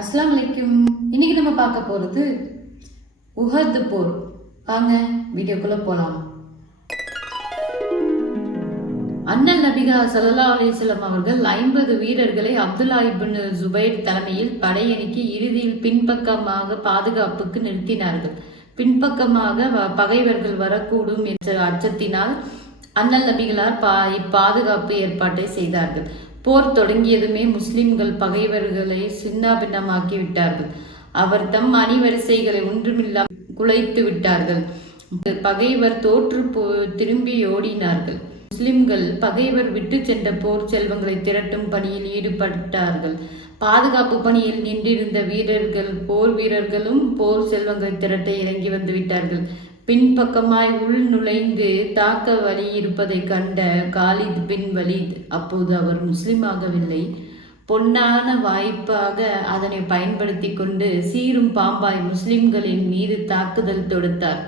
அஸ்ஸலாமு அலைக்கும். இன்னைக்கு நம்ம பார்க்க போகிறது உஹத் போர். வாங்க வீடியோக்குள்ள போகலாம். அண்ணல் நபிகா ஸல்லல்லாஹு அலைஹி வஸல்லம் அவர்கள் 50 வீரர்களை அப்துல்லா இப்னு ஜுபைர் தலைமையில் படையணிக்கு இறுதியில் பின்பக்கமாக பாதுகாப்புக்கு நிறுத்தினார்கள். பின்பக்கமாக பகைவர்கள் வரக்கூடும் என்ற அச்சத்தினால் அண்ணல் நபிகளார் இப்பாதுகாப்பு ஏற்பாட்டை செய்தார்கள். போர் தொடங்கியதுமே முஸ்லிம்கள் பகைவர்களை சின்னாபின்னமாக்கி விட்டார்கள். அவர் தம் அணிவரிசைகளை ஒன்றுமில்லா குலைத்து விட்டார்கள். பகைவர் தோற்று திரும்பி ஓடினார்கள். முஸ்லிம்கள் பகைவர் விட்டு சென்ற போர் செல்வங்களை திரட்டும் பணியில் ஈடுபட்டார்கள். பாதுகாப்பு பணியில் நின்றிருந்த போர் வீரர்களும் போர் செல்வங்களை திரட்ட இறங்கி வந்து விட்டார்கள். பின்பக்கமாய் உள் நுழைந்து தாக்க வழி இருப்பதை கண்ட காலித் பின் வலீத் அப்போது அவர் முஸ்லிமாகவில்லை, பொன்னான வாய்ப்பாக அதனை பயன்படுத்தி கொண்டு சீரும் பாம்பாய் முஸ்லிம்களின் மீது தாக்குதல் தொடுத்தார்.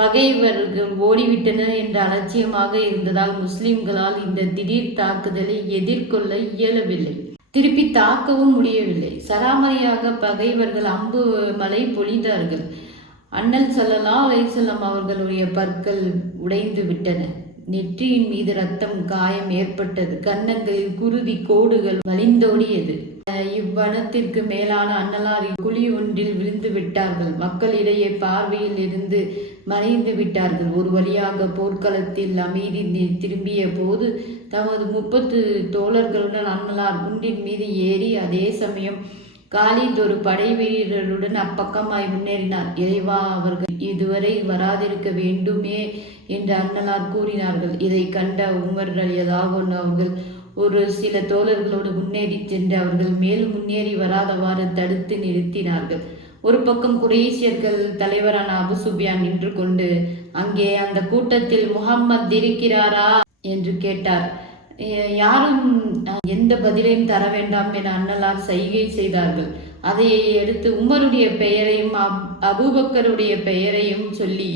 பகைவர்கள் ஓடிவிட்டனர் என்ற அலட்சியமாக இருந்ததால் முஸ்லிம்களால் இந்த திடீர் தாக்குதலை எதிர்கொள்ள இயலவில்லை, திருப்பி தாக்கவும் முடியவில்லை. சராமரியாக பகைவர்கள் அம்பு மலை பொழிந்தார்கள். அண்ணல் ஸல்லல்லாஹு அலைஹி வஸல்லம் அவர்களுடைய பற்கள் உடைந்து விட்டன. நெற்றியின் மீது ரத்தம் காயம் ஏற்பட்டது. கன்னங்களில் குருதி கோடுகள் வழிந்தோடியது. இவ்வனத்திற்கு மேலான அன்னலாரின் குழி ஒன்றில் விழுந்து விட்டார்கள். மக்களிடையே பார்வையில் இருந்து மறைந்து விட்டார்கள். ஒரு வழியாக போர்க்களத்தில் அமைதி திரும்பிய போது தமது 30 தோழர்களுடன் அன்னலார் குன்றின் மீது ஏறி அதே சமயம் காலித் ஒரு படை வீரருடன் அப்பக்கமாய் முன்னேறினார். இறைவா, அவர்கள் இதுவரை வராதிருக்க வேண்டுமே என்று அன்னலார் கூறினார்கள். இதை கண்ட உமர் ரலியல்லாஹு அன்ஹு அவர்கள் ஒரு சில தோழர்களோடு முன்னேறி சென்று அவர்கள் மேலும் முன்னேறி வராதவாறு தடுத்து நிறுத்தினார்கள். ஒரு பக்கம் குறைஷியர்கள் தலைவரான அபு சுஃபியான் நின்று கொண்டு அங்கே அந்த கூட்டத்தில் முஹம்மத் இருக்கிறாரா என்று கேட்டார். யாரும் எந்த பதிலையும் தர வேண்டாம் என அன்னலார் சைகை செய்தார்கள். அதை எடுத்து உமருடைய பெயரையும் அபூபக்கருடைய பெயரையும் சொல்லி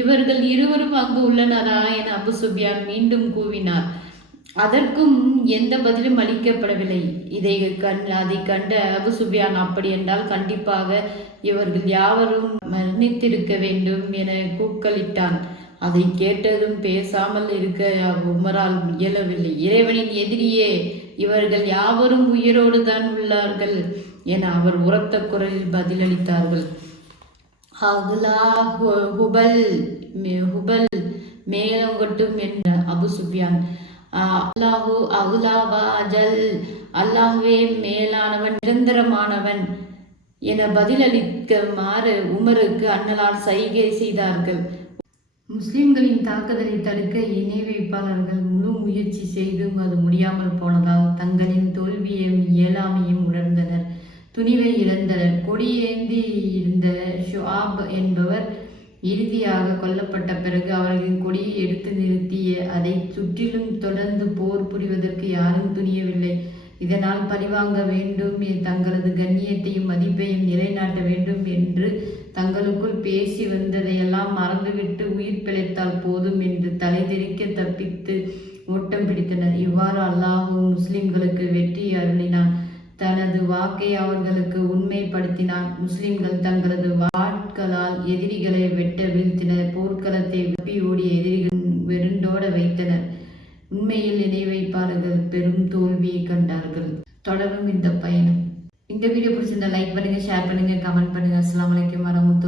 இவர்கள் இருவரும் அங்கு உள்ளனரா என அபு சுஃபியான் மீண்டும் கூவினார். அதற்கும் எந்த பதிலும் அளிக்கப்படவில்லை. அதை கண்ட அபு சுஃபியான் அப்படி என்றால் கண்டிப்பாக இவர்கள் யாவரும் மரணித்திருக்க வேண்டும் என கூக்களிட்டான். அதை கேட்டதும் பேசாமல் இருக்க உமரால் இயலவில்லை. இறைவனின் எதிரியே, இவர்கள் யாவரும் உயிரோடு தான் உள்ளார்கள் என அவர் உரத்த குரலில் பதிலளித்தார்கள். ஹுபல் மேலங்கட்டும் என்ற அபு சுஃபியான். அல்லாஹு அகுலாவா அஜல், அல்லாஹுவே மேலானவன் நிரந்தரமானவன் என பதிலளிக்குமாறு உமருக்கு அன்னலார் சைகை செய்தார்கள். முஸ்லிம்களின் தாக்குதலை தடுக்க இணை வைப்பாளர்கள் முழு முயற்சி செய்தும் அது முடியாமல் போனதால் தங்களின் தோல்வியையும் இயலாமையும் உணர்ந்தனர். துணிவை இழந்தனர். கொடியேந்தி இருந்த ஷுஆப் என்பவர் இறுதியாக கொல்லப்பட்ட பிறகு அவர்களின் கொடியை எடுத்து நிறுத்திய அதை சுற்றிலும் தொடர்ந்து போர் புரிவதற்கு யாரும் துணியவில்லை. இதனால் பழிவாங்க வேண்டும், தங்களது கண்ணியத்தையும் மதிப்பையும் நிலைநாட்ட வேண்டும் என்று தங்களுக்குள் பேசி வந்ததையெல்லாம் மறந்துவிட்டு உயிர் பிழைத்தால் போதும் என்று தலைதெறிக்க தப்பித்து ஓட்டம் பிடித்தனர். இவ்வாறு அல்லாஹ் முஸ்லிம்களுக்கு வெற்றி அருளினான். தனது வாக்கை அவர்களுக்கு உண்மைப்படுத்தினான். முஸ்லிம்கள் தங்களது வாட்களால் எதிரிகளை வெட்ட வீழ்த்தினர். போர்க்களத்தை வெப்பி ஓடிய எதிரிகள் வெருண்டோட வைத்தனர். உண்மையில் இணை வைப்பாளர்கள் பெரும் தோல்வியை கண்டார்கள். தொடரும் இந்த பயணம். இந்த வீடியோ பிடிச்சிருந்தா லைக் பண்ணுங்க, ஷேர் பண்ணுங்க, கமெண்ட் பண்ணுங்க. அஸ்ஸலாமு அலைக்கும் வரஹ்மத்துல்லாஹி